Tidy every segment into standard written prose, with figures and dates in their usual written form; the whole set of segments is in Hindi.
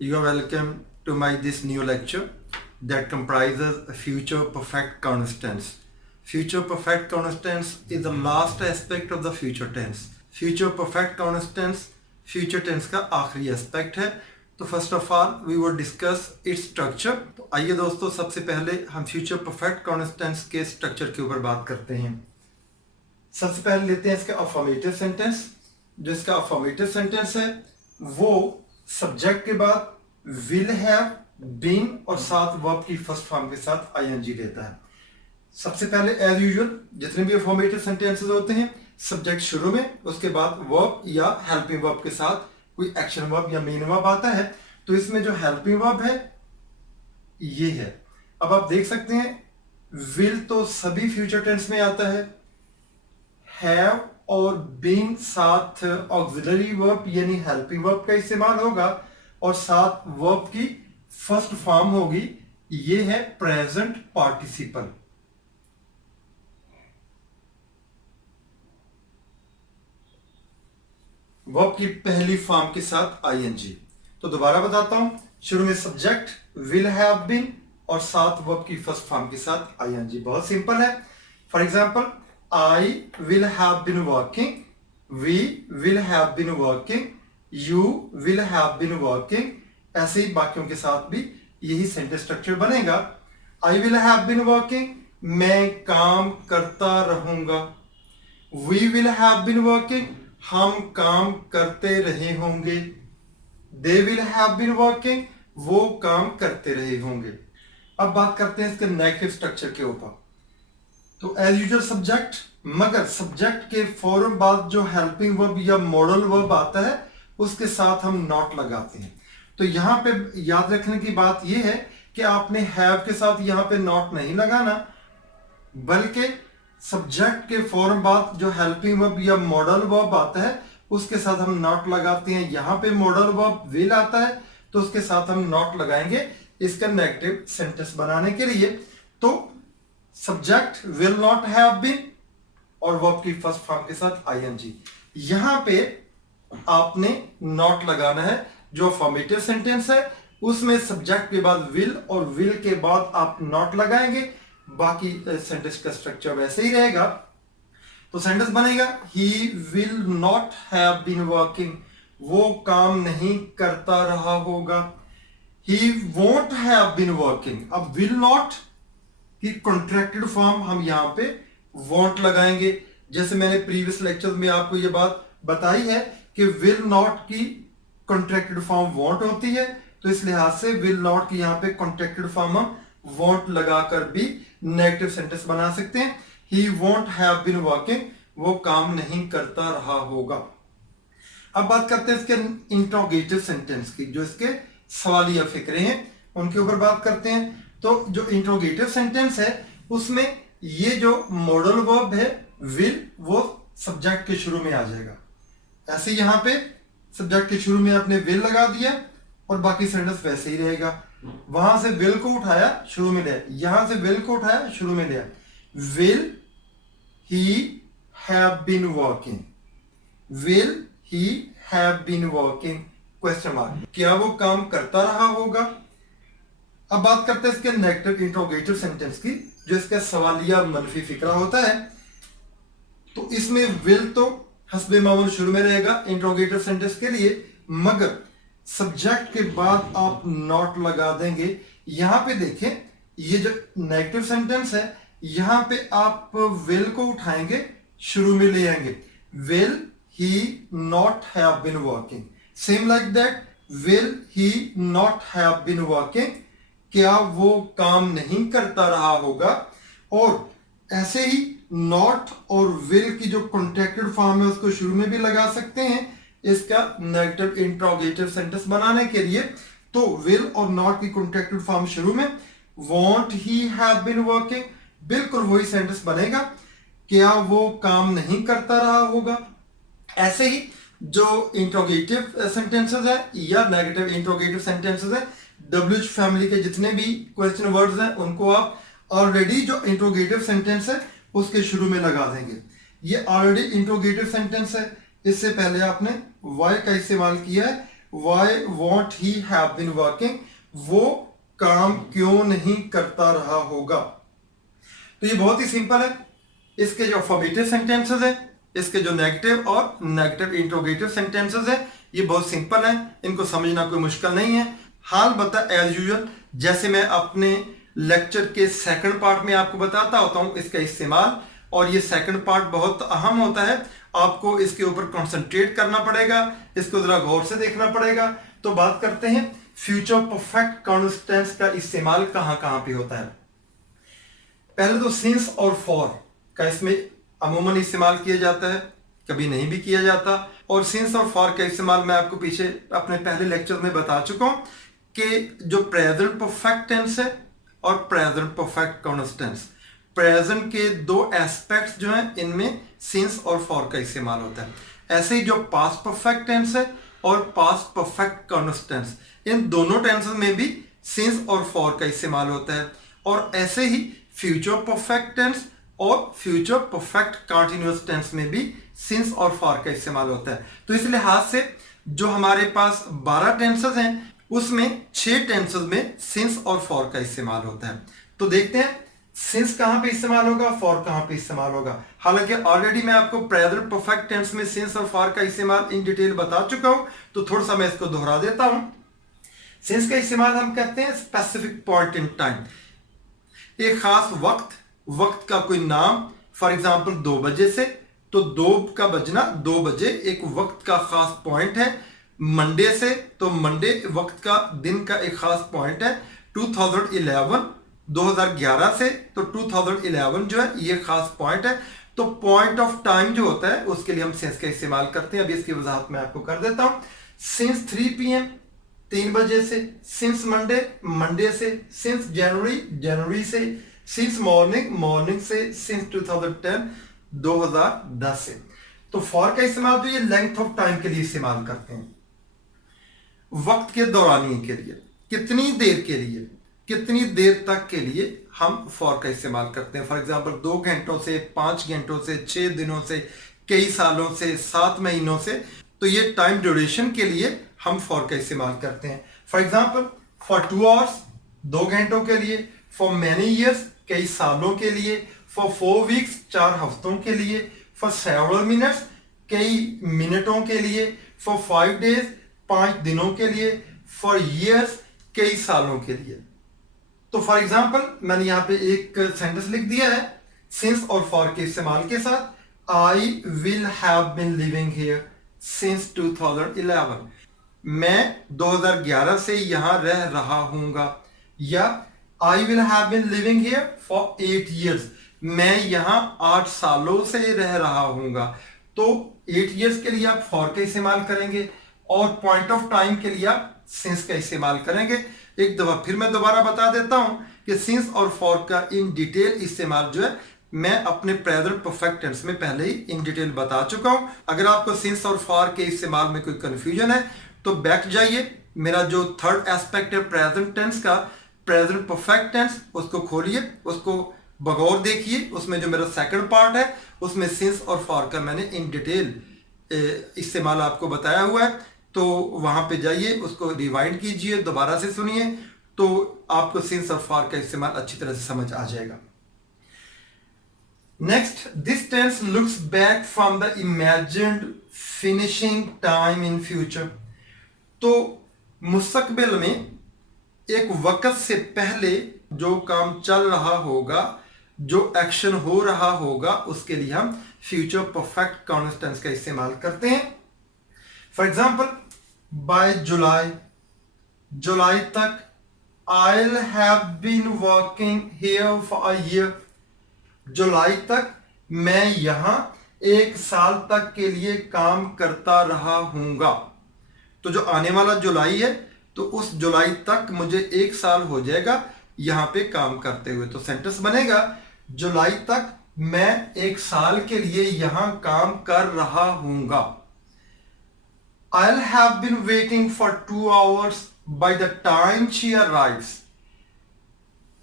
You are welcome to my this new lecture that comprises future perfect constants. Future perfect constants is the last aspect of the future tense. Future perfect constants future tense का आखिरी एस्पेक्ट है. तो first of all we will discuss its structure. तो आइए दोस्तों, सबसे पहले हम फ्यूचर परफेक्ट कॉन्स्टेंट्स के स्ट्रक्चर के ऊपर बात करते हैं. सबसे पहले लेते हैं इसका अफर्मेटिव सेंटेंस. जो इसका अफर्मेटिव सेंटेंस है वो सब्जेक्ट के बाद विल हैव, बीन और साथ वर्ब की फर्स्ट फॉर्म के साथ आईएनजी लेता है. सबसे पहले एज यूजुअल जितने भी अफर्मेटिव सेंटेंसेस होते हैं, सब्जेक्ट शुरू में, उसके बाद वर्ब या हेल्पिंग वर्ब के साथ कोई एक्शन वर्ब या मेन वर्ब आता है. तो इसमें जो हेल्पिंग वर्ब है ये है. अब आप देख सकते हैं विल तो सभी फ्यूचर टेंस में आता है. हैव और बीन साथ ऑक्सिलरी वर्ब यानी हेल्पिंग वर्ब का इस्तेमाल होगा और साथ वर्ब की फर्स्ट फॉर्म होगी. ये है प्रेजेंट पार्टिसिपल. वर्ब की पहली फॉर्म के साथ आईएनजी. तो दोबारा बताता हूं, शुरू में सब्जेक्ट विल हैव बीन और साथ वर्ब की फर्स्ट फॉर्म के साथ आईएनजी. बहुत सिंपल है. For example, I will have been working, we will have been working, you will have been working. ऐसे ही बाकियों के साथ भी यही सेंटेंस स्ट्रक्चर बनेगा. I will have been working, मैं काम करता रहूंगा. We will have been working, हम काम करते रहे होंगे. They will have been working, वो काम करते रहे होंगे. अब बात करते हैं इसके नेगेटिव स्ट्रक्चर के ऊपर. तो एज यूजुअल सब्जेक्ट, मगर सब्जेक्ट के फौरन बाद जो हेल्पिंग वर्ब या मॉडल वर्ब आता है उसके साथ हम नॉट लगाते हैं. तो यहां पे याद रखने की बात यह है कि आपने हैव के साथ यहां पे नॉट नहीं लगाना, बल्कि सब्जेक्ट के फौरन बाद जो हेल्पिंग वर्ब या मॉडल वर्ब आता है उसके साथ हम नॉट लगाते हैं. यहां पे मॉडल वर्ब विल आता है तो उसके साथ हम नॉट लगाएंगे इसका नेगेटिव सेंटेंस बनाने के लिए. तो subject will not have been और वर्ब की फर्स्ट फॉर्म के साथ आईएनजी. यहां पे आपने नॉट लगाना है. जो अफर्मेटिव सेंटेंस है उसमें सब्जेक्ट के बाद विल और विल के बाद आप नॉट लगाएंगे. बाकी सेंटेंस का स्ट्रक्चर वैसे ही रहेगा. तो सेंटेंस बनेगा he will not have been working, वो काम नहीं करता रहा होगा. He won't have been working. अब विल नॉट की कॉन्ट्रैक्टेड फॉर्म हम यहां पे वॉन्ट लगाएंगे. जैसे मैंने प्रीवियस लेक्चर में आपको यह बात बताई है कि विल नॉट की कॉन्ट्रैक्टेड फॉर्म वॉन्ट होती है, तो इस लिहाज से विल नॉट की यहां पे कॉन्ट्रैक्टेड फॉर्म हम वॉन्ट लगाकर भी नेगेटिव सेंटेंस बना सकते हैं. He won't have been working, वो काम नहीं करता रहा होगा. अब बात करते हैं इसके इंट्रोगेटिव सेंटेंस की, जो इसके सवालिया फिक्रे हैं उनके ऊपर बात करते हैं. तो जो इंट्रोगेटिव सेंटेंस है उसमें ये जो मॉडल वर्ब है विल, वो सब्जेक्ट के शुरू में आ जाएगा. ऐसे यहां पे सब्जेक्ट के शुरू में आपने विल लगा दिया और बाकी सेंटेंस वैसे ही रहेगा. वहां से विल को उठाया, शुरू में लिया. यहां से विल को उठाया, शुरू में लिया. Will he have been working, will he have been working, question mark. क्या वो काम करता रहा होगा. अब बात करते हैं इसके नेगेटिव इंट्रोगेटिव सेंटेंस की, जो इसका सवालिया मनफी फिक्रा होता है. तो इसमें विल तो हस्बे मामूल शुरू में रहेगा इंट्रोगेटिव सेंटेंस के लिए, मगर सब्जेक्ट के बाद आप नॉट लगा देंगे. यहां पे देखें, ये जो नेगेटिव सेंटेंस है यहां पे आप विल को उठाएंगे, शुरू में ले आएंगे. Will he not have been working. Same like that, will he not have been working, क्या वो काम नहीं करता रहा होगा. और ऐसे ही नॉट और विल की जो कॉन्ट्रैक्टेड फॉर्म है उसको शुरू में भी लगा सकते हैं इसका नेगेटिव इंट्रोगेटिव सेंटेंस बनाने के लिए. तो विल और नॉट की कॉन्ट्रैक्टेड फॉर्म शुरू में, won't he have been working, बिल्कुल वही सेंटेंस बनेगा, क्या वो काम नहीं करता रहा होगा. ऐसे ही जो इंट्रोगेटिव सेंटेंसेस है या नेगेटिव इंट्रोगेटिव सेंटेंसेस है, WH फैमिली के जितने भी क्वेश्चन वर्ड्स हैं उनको आप ऑलरेडी जो इंट्रोगेटिव सेंटेंस है उसके शुरू में लगा देंगे. ये ऑलरेडी इंट्रोगेटिव सेंटेंस है, इससे पहले आपने वाई का इस्तेमाल किया है why won't he have been working, वो काम क्यों नहीं करता रहा होगा। तो ये बहुत ही सिंपल है। इसके जो अफर्मेटिव सेंटेंसेस है, इसके जो नेगेटिव और नेगेटिव इंट्रोगेटिव सेंटेंसेस है, ये बहुत सिंपल है, इनको समझना कोई मुश्किल नहीं है। हाल बता एज यूजुअल, जैसे मैं अपने लेक्चर के सेकंड पार्ट में आपको बताता होता हूं इसका इस्तेमाल, और ये सेकंड पार्ट बहुत अहम होता है, आपको इसके ऊपर कंसंट्रेट करना पड़ेगा, इसको जरा गौर से देखना पड़ेगा। तो बात करते हैं फ्यूचर परफेक्ट कॉन्स्टेंस का इस्तेमाल कहां कहां पे होता है। पहले तो सिंस और फॉर का इसमें अमूमन इस्तेमाल किया जाता है, कभी नहीं भी किया जाता। और सिंस और फॉर का इस्तेमाल मैं आपको पीछे अपने पहले लेक्चर में बता चुका हूं कि जो प्रेजेंट परफेक्ट टेंस है और प्रेजेंट परफेक्ट कॉन्स्टेंस, प्रेजेंट के दो एस्पेक्ट्स जो हैं इनमें सिंस और फॉर का इस्तेमाल होता है। ऐसे ही जो पास्ट परफेक्ट टेंस है और पास्ट परफेक्ट कॉन्स्टेंस, इन दोनों टेंसेस में भी सिंस और फॉर का इस्तेमाल होता है। और ऐसे ही फ्यूचर परफेक्ट टेंस और फ्यूचर परफेक्ट कंटीन्यूअस टेंस में भी सिंस और फॉर का इस्तेमाल होता है। तो इस लिहाज से जो हमारे पास 12 टेंसेस हैं उसमें 6 टेंसेस में सिंस और फॉर का इस्तेमाल होता है। तो देखते हैं सिंस कहां पे इस्तेमाल होगा, फॉर कहां पे इस्तेमाल होगा। हालांकि ऑलरेडी मैं आपको प्रेजेंट परफेक्ट टेंस में सिंस और फॉर का इस्तेमाल इन डिटेल बता चुका हूं, तो थोड़ा सा मैं इसको दोहरा देता हूं। सिंस का इस्तेमाल हम कहते हैं स्पेसिफिक पॉइंट इन टाइम, एक खास वक्त का कोई नाम, फॉर एग्जाम्पल 2 बजे से, तो 2 का बजना 2 बजे एक वक्त का खास पॉइंट है। मंडे से, तो मंडे वक्त का दिन का एक खास पॉइंट है। 2011 से, तो 2011 जो है ये खास पॉइंट है। तो पॉइंट ऑफ टाइम जो होता है उसके लिए हम सिंस का इस्तेमाल करते हैं। अभी इसकी वजाहत मैं आपको कर देता हूं। सिंस 3 PM 3 बजे से, सिंस मंडे से, सिंस जनवरी से, सिंस मॉर्निंग से, सिंस 2010 से। तो फॉर का इस्तेमाल तो ये लेंथ ऑफ टाइम के लिए इस्तेमाल करते हैं, वक्त के दौरानिए के लिए, कितनी देर के लिए, कितनी देर तक के लिए हम फॉर का इस्तेमाल करते हैं। फॉर एग्जाम्पल 2 घंटों से, 5 घंटों से, 6 दिनों से, कई सालों से, 7 महीनों से, तो ये टाइम ड्यूरेशन के लिए हम फॉर का इस्तेमाल करते हैं। फॉर एग्जाम्पल फॉर 2 आवर्स 2 घंटों के लिए, फॉर मैनी ईयर्स कई सालों के लिए, फॉर 4 वीक्स 4 हफ्तों के लिए, फॉर सेवरल मिनट्स कई मिनटों के लिए, फॉर 5 डेज 5 दिनों के लिए, फॉर ईयर्स कई सालों के लिए। तो फॉर एग्जाम्पल मैंने यहां पे एक सेंटेंस लिख दिया है सिंस और फॉर के इस्तेमाल के साथ, I will have been living here since 2011, मैं 2011 से यहां रह रहा हूंगा। या I will have been living here for 8 years, मैं यहां 8 सालों से रह रहा हूंगा। तो 8 years के लिए आप फॉर का इस्तेमाल करेंगे और पॉइंट ऑफ टाइम के लिए आप सिंस का इस्तेमाल करेंगे। एक दफा फिर मैं दोबारा बता देता हूं कि सिंस और फॉर का इन डिटेल इस्तेमाल जो है मैं अपने प्रेजेंट परफेक्ट टेंस में पहले ही इन डिटेल बता चुका हूं। अगर आपको सिंस और फॉर के इस्तेमाल में कोई कंफ्यूजन है तो बैक जाइए, मेरा जो थर्ड एस्पेक्ट है प्रेजेंट टेंस का, प्रेजेंट परफेक्ट टेंस, उसको खोलिए, उसको बगौर देखिए, उसमें जो मेरा सेकंड पार्ट है उसमें सिंस और फॉर का मैंने इन डिटेल इस्तेमाल आपको बताया हुआ है। तो वहां पे जाइए, उसको रिवाइंड कीजिए, दोबारा से सुनिए, तो आपको सिंस और फॉर का इस्तेमाल अच्छी तरह से समझ आ जाएगा। Next, this tense looks back from the imagined finishing time in future. तो मुस्तकबिल में एक वक्त से पहले जो काम चल रहा होगा, जो एक्शन हो रहा होगा, उसके लिए हम फ्यूचर परफेक्ट कॉन्टिन्यूअस टेंस का इस्तेमाल करते हैं। फॉर एग्जाम्पल बाय जुलाई तक, I'll have been working here for a year, जुलाई तक मैं यहां 1 साल तक के लिए काम करता रहा हूंगा। तो जो आने वाला जुलाई है, तो उस जुलाई तक मुझे 1 साल हो जाएगा यहां पे काम करते हुए। तो सेंटेंस बनेगा जुलाई तक मैं 1 साल के लिए यहां काम कर रहा हूंगा। I'll have been waiting for 2 hours by the time she arrives,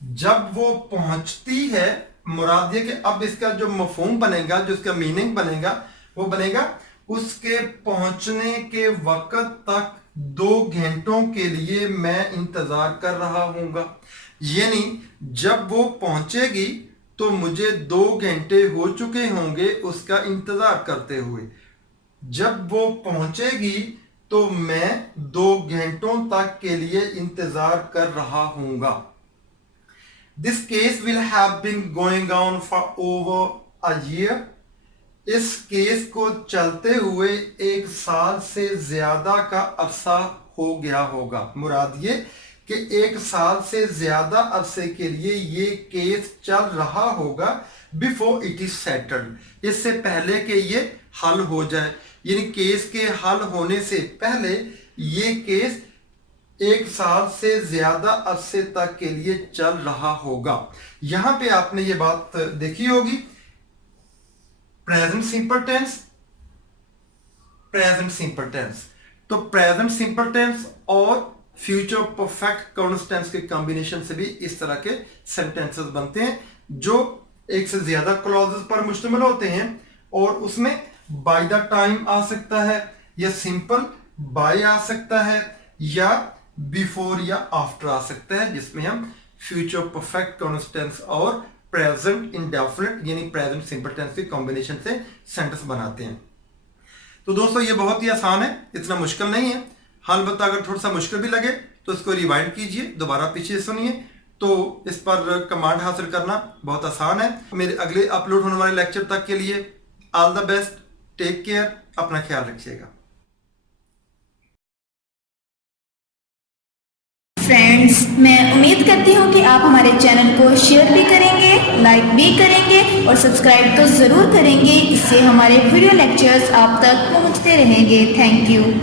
जब वो पहुंचती है, मुराद ये कि अब इसका जो मफहूम बनेगा, जो इसका मीनिंग बनेगा, वो बनेगा उसके पहुंचने के वक्त तक 2 घंटों के लिए मैं इंतजार कर रहा हूँगा। यानी जब वो पहुंचेगी तो मुझे 2 घंटे हो चुके होंगे उसका इंतजार करते हुए। जब वो पहुंचेगी तो मैं 2 घंटों तक के लिए इंतजार कर रहा हूँगा। This case will have been going on for over a year. इस केस को चलते हुए 1 साल से ज्यादा का अरसा हो गया होगा। मुराद ये कि 1 साल से ज्यादा अरसे के लिए ये केस चल रहा होगा बिफोर इट इज सेटल्ड, इससे पहले कि ये हल हो जाए। यानी केस के हल होने से पहले ये केस 1 साल से ज्यादा अरसे तक के लिए चल रहा होगा। यहां पे आपने ये बात देखी होगी, present simple tense, present simple tense. तो प्रेजेंट सिंपल टेंस और फ्यूचर परफेक्ट कॉन्स्टेंस के कॉम्बिनेशन से भी इस तरह के सेंटेंसेस बनते हैं जो एक से ज्यादा क्लॉजेस पर मुश्तमिल होते हैं, और उसमें बाय द टाइम आ सकता है, या सिंपल बाय आ सकता है, या बिफोर या आफ्टर आ सकता है, जिसमें हम फ्यूचर परफेक्ट कॉन्स्टेंस और प्रेजेंट इंडेफिनिट यानी प्रेजेंट सिंपल टेंस के कॉम्बिनेशन से सेंटेंस बनाते हैं। तो दोस्तों ये बहुत ही आसान है, इतना मुश्किल नहीं है। अलबत्त अगर थोड़ा सा मुश्किल भी लगे तो इसको रिवाइंड कीजिए, दोबारा पीछे सुनिए, तो इस पर कमांड हासिल करना बहुत आसान है। मेरे अगले अपलोड होने वाले लेक्चर तक के लिए all the best, take care, अपना ख्याल रखिएगा। फ्रेंड्स, मैं उम्मीद करती हूँ कि आप हमारे चैनल को शेयर भी करेंगे, लाइक भी करेंगे और सब्सक्राइब तो ज़रूर करेंगे। इससे हमारे वीडियो लेक्चर्स आप तक पहुँचते रहेंगे। Thank you.